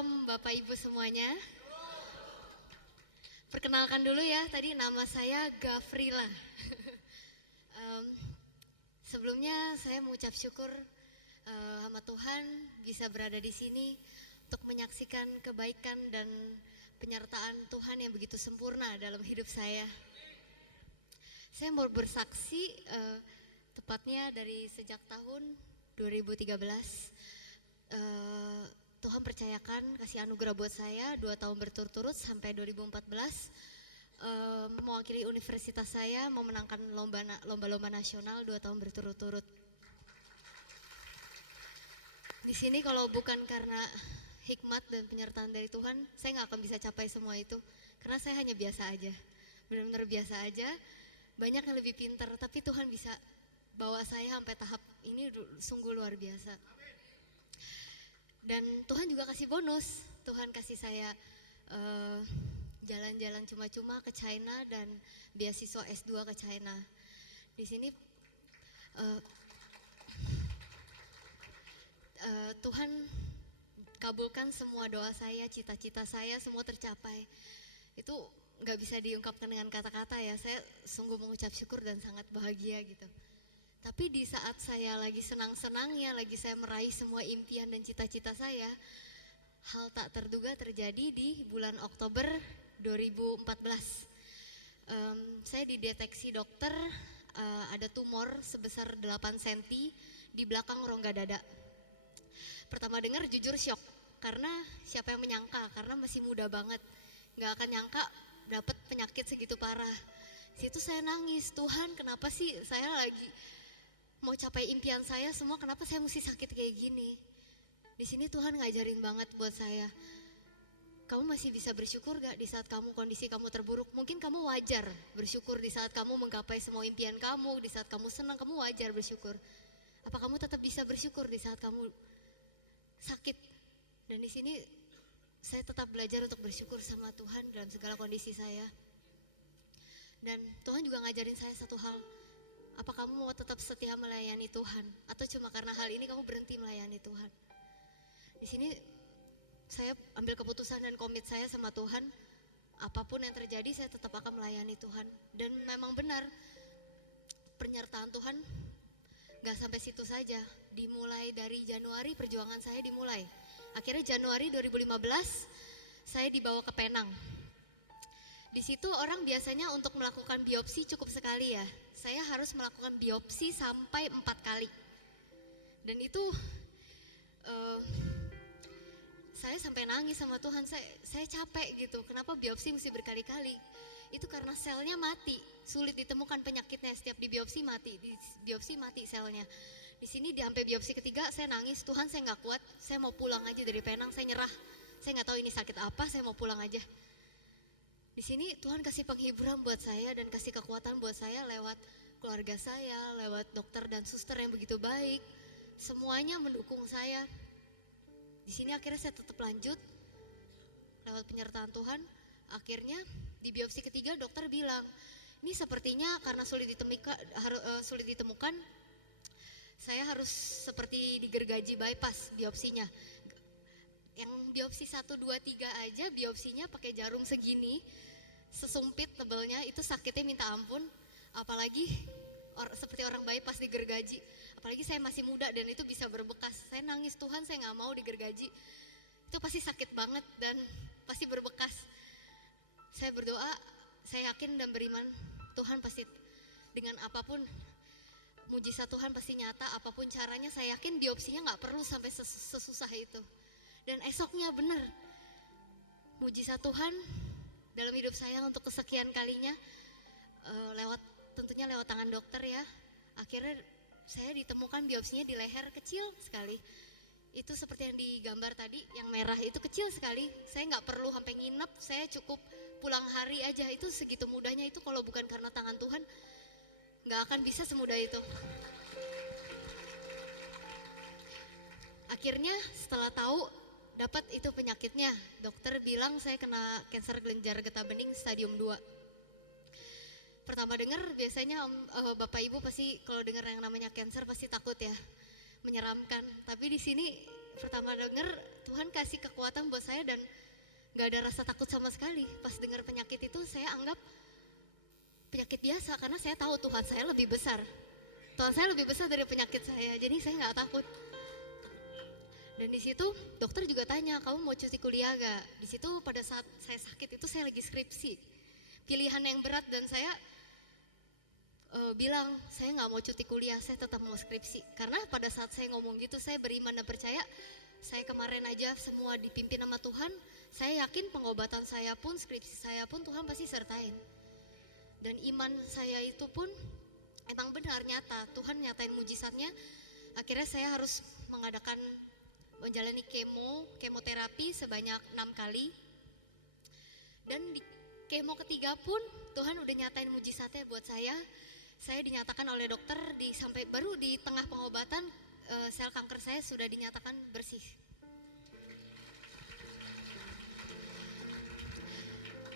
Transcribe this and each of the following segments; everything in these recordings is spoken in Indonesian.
Shalom Bapak Ibu semuanya. Perkenalkan dulu ya, tadi nama saya Gafrila. Em, Sebelumnya saya mengucap syukur sama Tuhan bisa berada di sini untuk menyaksikan kebaikan dan penyertaan Tuhan yang begitu sempurna dalam hidup saya. Saya mau bersaksi tepatnya dari sejak tahun 2013 Tuhan percayakan kasih anugerah buat saya 2 tahun berturut-turut sampai 2014 mewakili universitas saya memenangkan lomba-lomba nasional 2 tahun berturut-turut. Di sini kalau bukan karena hikmat dan penyertaan dari Tuhan, saya nggak akan bisa capai semua itu. Karena saya hanya biasa aja, benar-benar biasa aja. Banyak yang lebih pintar, tapi Tuhan bisa bawa saya sampai tahap ini sungguh luar biasa. Dan Tuhan juga kasih bonus, Tuhan kasih saya jalan-jalan cuma-cuma ke China dan beasiswa S2 ke China. Di sini Tuhan kabulkan semua doa saya, cita-cita saya semua tercapai. Itu nggak bisa diungkapkan dengan kata-kata ya. Saya sungguh mengucap syukur dan sangat bahagia gitu. Tapi di saat saya lagi senang-senangnya, lagi saya meraih semua impian dan cita-cita saya, hal tak terduga terjadi di bulan Oktober 2014. Saya dideteksi dokter ada tumor sebesar 8 cm di belakang rongga dada. Pertama dengar jujur syok, karena siapa yang menyangka, karena masih muda banget, nggak akan nyangka dapat penyakit segitu parah. Situ saya nangis, Tuhan kenapa sih saya lagi mau capai impian saya semua, kenapa saya mesti sakit kayak gini? Di sini Tuhan ngajarin banget buat saya. Kamu masih bisa bersyukur gak di saat kondisi kamu terburuk? Mungkin kamu wajar bersyukur di saat kamu menggapai semua impian kamu, di saat kamu senang kamu wajar bersyukur. Apa kamu tetap bisa bersyukur di saat kamu sakit? Dan di sini saya tetap belajar untuk bersyukur sama Tuhan dalam segala kondisi saya. Dan Tuhan juga ngajarin saya satu hal. Apa kamu mau tetap setia melayani Tuhan? Atau cuma karena hal ini kamu berhenti melayani Tuhan? Di sini saya ambil keputusan dan komit saya sama Tuhan. Apapun yang terjadi saya tetap akan melayani Tuhan. Dan memang benar, penyertaan Tuhan gak sampai situ saja. Dimulai dari Januari perjuangan saya dimulai. Akhirnya Januari 2015 saya dibawa ke Penang. Di situ orang biasanya untuk melakukan biopsi cukup sekali ya. Saya harus melakukan biopsi sampai 4 kali. Dan itu saya sampai nangis sama Tuhan. Saya capek gitu. Kenapa biopsi mesti berkali-kali? Itu karena selnya mati, sulit ditemukan penyakitnya. Setiap di biopsi mati selnya. Di sini sampai biopsi ketiga saya nangis. Tuhan saya nggak kuat. Saya mau pulang aja dari Penang. Saya nyerah. Saya nggak tahu ini sakit apa. Saya mau pulang aja. Di sini Tuhan kasih penghiburan buat saya dan kasih kekuatan buat saya lewat keluarga saya, lewat dokter dan suster yang begitu baik. Semuanya mendukung saya. Di sini akhirnya saya tetap lanjut lewat penyertaan Tuhan. Akhirnya di biopsi ketiga dokter bilang, ini sepertinya karena sulit ditemukan, saya harus seperti digergaji bypass biopsinya. Yang biopsi 1, 2, 3 aja biopsinya pakai jarum segini, sesumpit tebelnya, itu sakitnya minta ampun. Apalagi seperti orang bypass digergaji. Apalagi saya masih muda dan itu bisa berbekas. Saya nangis, Tuhan saya gak mau digergaji. Itu pasti sakit banget dan pasti berbekas. Saya berdoa, saya yakin dan beriman Tuhan pasti dengan apapun mujizat Tuhan pasti nyata, apapun caranya saya yakin biopsinya gak perlu sampai sesusah itu. Dan esoknya benar, mujizat Tuhan dalam hidup saya untuk kesekian kalinya, tentunya lewat tangan dokter ya. Akhirnya saya ditemukan biopsinya di leher kecil sekali. Itu seperti yang digambar tadi, yang merah itu kecil sekali. Saya nggak perlu sampai nginep, saya cukup pulang hari aja. Itu segitu mudahnya itu, kalau bukan karena tangan Tuhan nggak akan bisa semudah itu. Akhirnya setelah tahu dapat itu penyakitnya, dokter bilang saya kena kanker kelenjar getah bening stadium 2. Pertama dengar biasanya Bapak Ibu pasti kalau dengar yang namanya kanker pasti takut ya, menyeramkan. Tapi di sini pertama dengar Tuhan kasih kekuatan buat saya dan gak ada rasa takut sama sekali. Pas dengar penyakit itu saya anggap penyakit biasa karena saya tahu Tuhan saya lebih besar. Tuhan saya lebih besar dari penyakit saya, jadi saya nggak takut. Dan di situ dokter juga tanya, kamu mau cuti kuliah gak? Di situ pada saat saya sakit itu saya lagi skripsi, pilihan yang berat dan saya bilang saya nggak mau cuti kuliah, saya tetap mau skripsi. Karena pada saat saya ngomong gitu saya beriman dan percaya, saya kemarin aja semua dipimpin sama Tuhan. Saya yakin pengobatan saya pun, skripsi saya pun Tuhan pasti sertain. Dan iman saya itu pun emang benar nyata, Tuhan nyatain mujizatnya. Akhirnya saya harus menjalani kemoterapi sebanyak 6 kali. Dan di kemo ketiga pun Tuhan udah nyatain mujizatnya buat saya. Saya dinyatakan oleh dokter baru di tengah pengobatan sel kanker saya sudah dinyatakan bersih.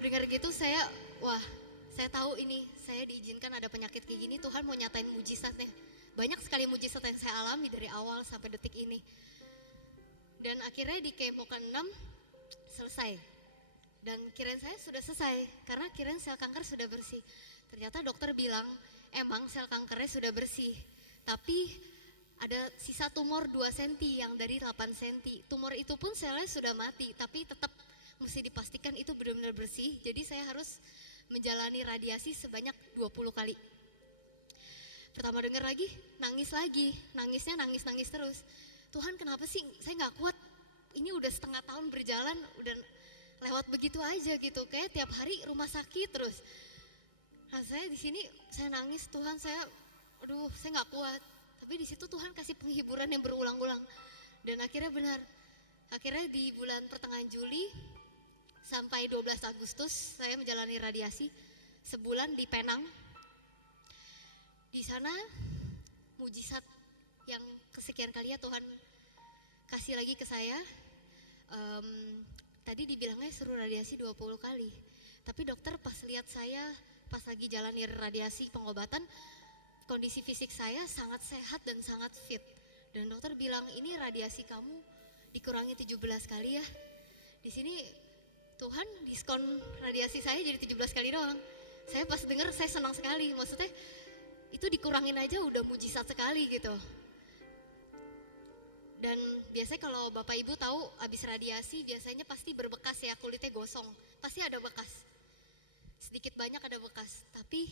Dengar gitu saya tahu ini saya diizinkan ada penyakit kayak gini, Tuhan mau nyatain mujizatnya. Banyak sekali mujizat yang saya alami dari awal sampai detik ini. Dan akhirnya di kemo ke-6 selesai. Dan kirain saya sudah selesai karena kirain sel kanker sudah bersih. Ternyata dokter bilang emang sel kankernya sudah bersih, tapi ada sisa tumor 2 cm yang dari 8 cm. Tumor itu pun selnya sudah mati, tapi tetap mesti dipastikan itu benar-benar bersih. Jadi saya harus menjalani radiasi sebanyak 20 kali. Pertama dengar lagi, nangisnya nangis terus. Tuhan kenapa sih saya nggak kuat? Ini udah setengah tahun berjalan, udah lewat begitu aja gitu, kayak tiap hari rumah sakit terus. Nah saya di sini saya nangis, Tuhan saya nggak kuat. Tapi di situ Tuhan kasih penghiburan yang berulang-ulang. Dan akhirnya benar. Akhirnya di bulan pertengahan Juli sampai 12 Agustus saya menjalani radiasi sebulan di Penang. Di sana mujizat yang kesekian kali ya Tuhan kasih lagi ke saya. Tadi dibilangnya suruh radiasi 20 kali. Tapi dokter pas lihat saya pas lagi jalani radiasi pengobatan, kondisi fisik saya sangat sehat dan sangat fit. Dan dokter bilang ini radiasi kamu dikurangi 17 kali ya. Di sini Tuhan diskon radiasi saya jadi 17 kali doang. Saya pas dengar saya senang sekali, maksudnya itu dikurangin aja udah mujizat sekali gitu. Dan biasanya kalau Bapak Ibu tahu abis radiasi biasanya pasti berbekas ya, kulitnya gosong, pasti ada bekas. Sedikit banyak ada bekas, tapi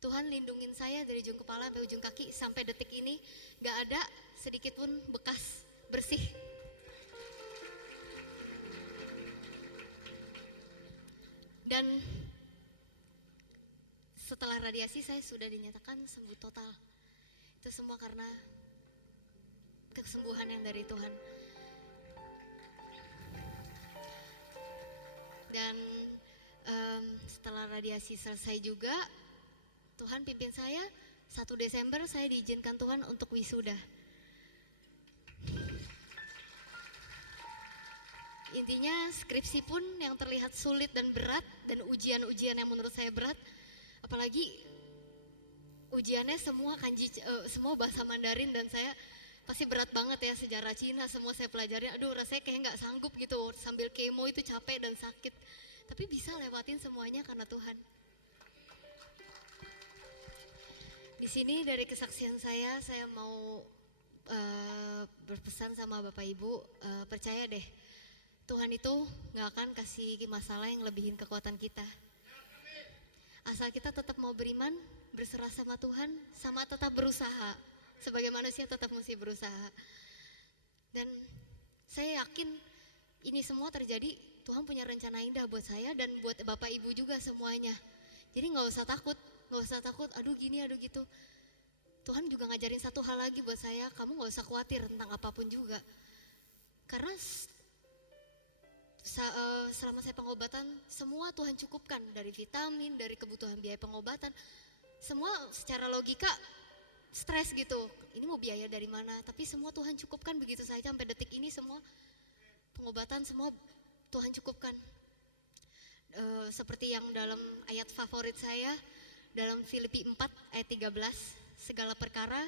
Tuhan lindungin saya dari ujung kepala sampai ujung kaki sampai detik ini gak ada sedikit pun bekas, bersih. Dan setelah radiasi saya sudah dinyatakan sembuh total. Itu semua karena kesembuhan yang dari Tuhan. Dan setelah radiasi selesai juga Tuhan pimpin saya 1 Desember saya diizinkan Tuhan untuk wisuda. Intinya skripsi pun yang terlihat sulit dan berat, dan ujian-ujian yang menurut saya berat, apalagi ujiannya semua kanji, semua bahasa Mandarin, dan saya pasti berat banget ya, sejarah Cina semua saya pelajari. Aduh rasanya kayak gak sanggup gitu, sambil kemo itu capek dan sakit, tapi bisa lewatin semuanya karena Tuhan. Di sini dari kesaksian saya mau berpesan sama Bapak Ibu, percaya deh, Tuhan itu gak akan kasih masalah yang lebihin kekuatan kita. Asal kita tetap mau beriman, berserah sama Tuhan, sama tetap berusaha. Sebagai manusia tetap mesti berusaha. Dan saya yakin ini semua terjadi, Tuhan punya rencana indah buat saya dan buat Bapak Ibu juga semuanya. Jadi gak usah takut, aduh gini, aduh gitu. Tuhan juga ngajarin satu hal lagi buat saya, kamu gak usah khawatir tentang apapun juga. Karena selama saya pengobatan, semua Tuhan cukupkan. Dari vitamin, dari kebutuhan biaya pengobatan, semua secara logika stres gitu, ini mau biaya dari mana, tapi semua Tuhan cukupkan begitu saja sampai detik ini. Semua pengobatan semua Tuhan cukupkan. Seperti yang dalam ayat favorit saya dalam Filipi 4 ayat 13, segala perkara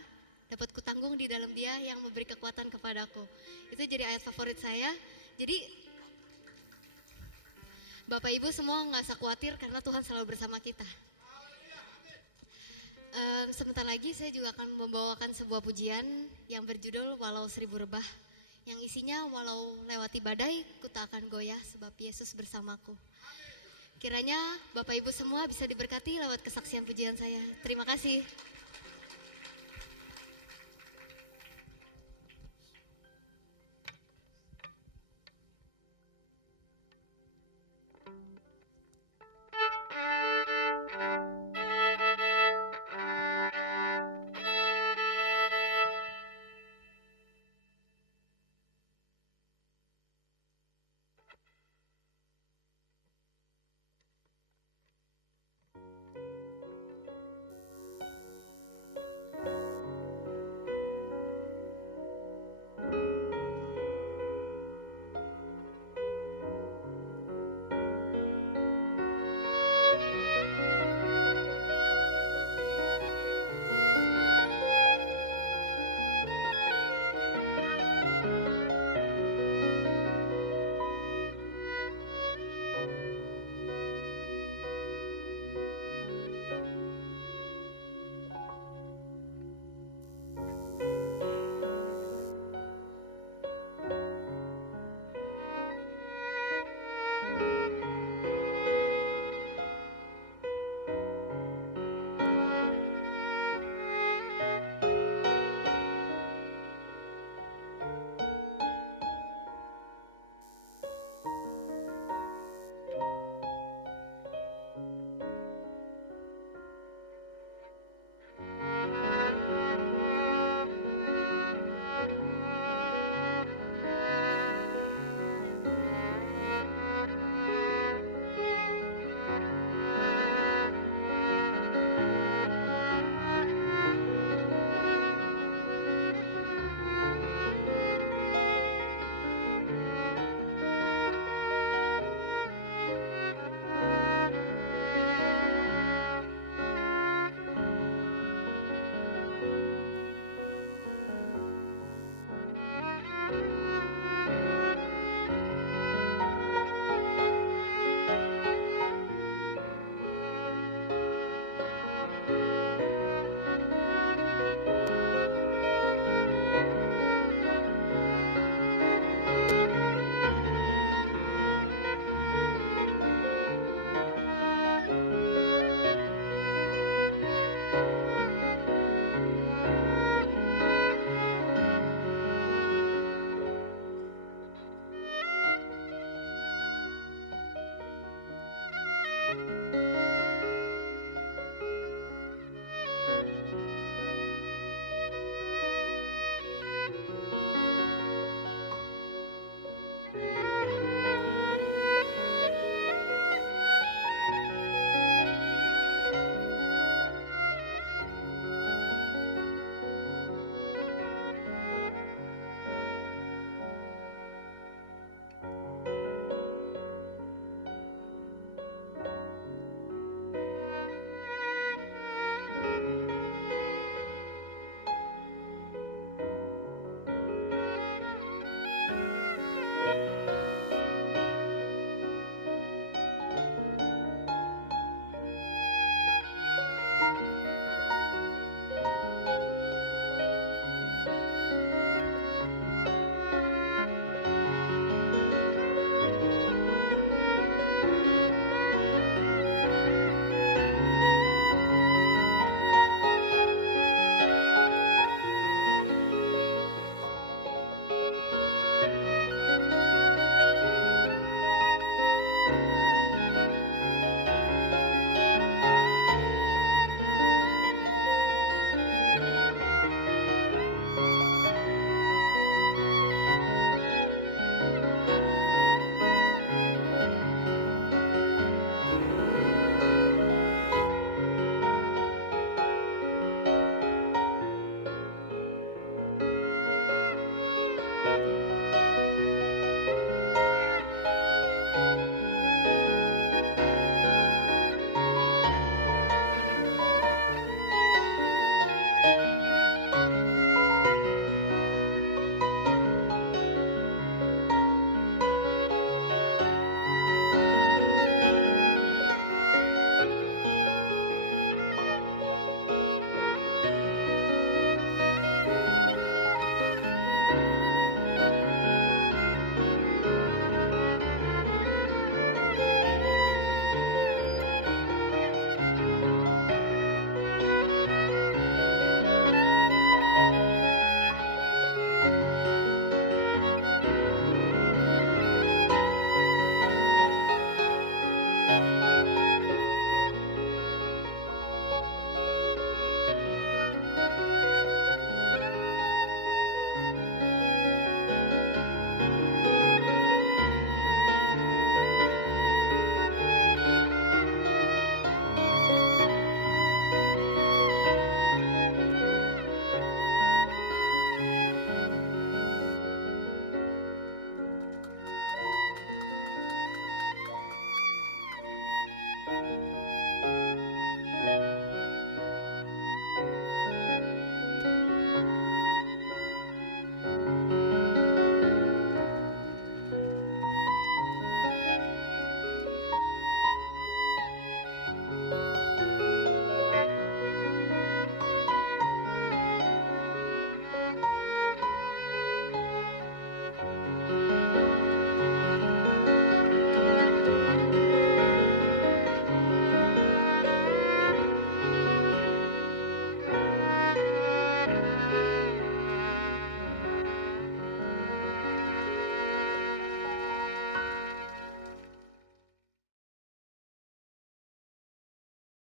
dapat kutanggung di dalam Dia yang memberi kekuatan kepadaku. Itu jadi ayat favorit saya. Jadi Bapak Ibu semua nggak usah khawatir karena Tuhan selalu bersama kita. Sebentar lagi saya juga akan membawakan sebuah pujian yang berjudul Walau Seribu Rebah, yang isinya walau lewati badai ku tak akan goyah sebab Yesus bersamaku. Kiranya Bapak Ibu semua bisa diberkati lewat kesaksian pujian saya. Terima kasih.